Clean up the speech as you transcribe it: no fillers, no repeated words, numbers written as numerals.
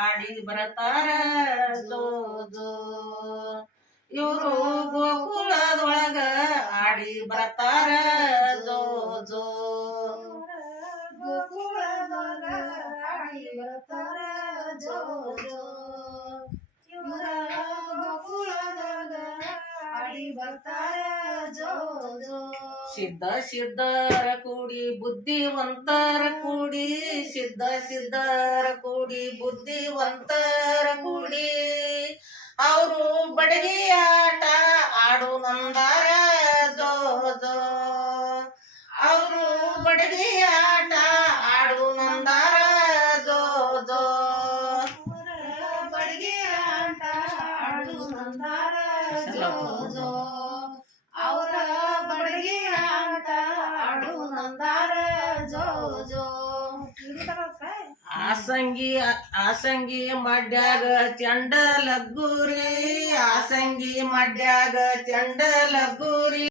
ಆಡಿ ಬರತಾರ ಜೋ ಜೋ ಇವರು ಗೋಕುಲದೊಳಗ ಆಡಿ ಬರತಾರ ಜೋ ಜೋ ಗೋಕುಲದೊಳಗ ಆಡಿ ಬರತಾರ ಜೋ ಜೋ ಇವರ ಗೋಕುಲದೊಳಗ ಆಡಿ ಬರ್ತಾರ ಜೋ ಜೋ ಸಿದ್ಧ ಸಿದ್ಧರ ಕೂಡಿ ಬುದ್ಧಿವಂತರ ಕೂಡಿ ಸಿದ್ಧ ಸಿದ್ಧರ ಕೂಡಿ ಬುದ್ಧಿವಂತರ ಕೂಡಿ ಅವರು ಬಡಗಿ ಆಟ ಆಡು ನಂದಾರ ಜೋ ಜೋ ಅವರು ಬಡಗಿ ಆಟ ಆಡು ನಂದಾರ ಜೋ ಜೋ ಬಡಗಿ ಆಟ ಆಡು ನಂದಾರ ಜೋ ಜೋ ಅವರ ಬಡಗಿ ಆಟ ಆಡು ನಂದಾರ ಜೋ ಜೋ ಆಸಂಗಿ ಮಡ್ಯಾಗ ಚಂಡ ಲಗ್ಗುರಿ ಆಸಂಗಿ ಮಡ್ಯಾಗ ಚಂಡ ಲಗ್ಗುರಿ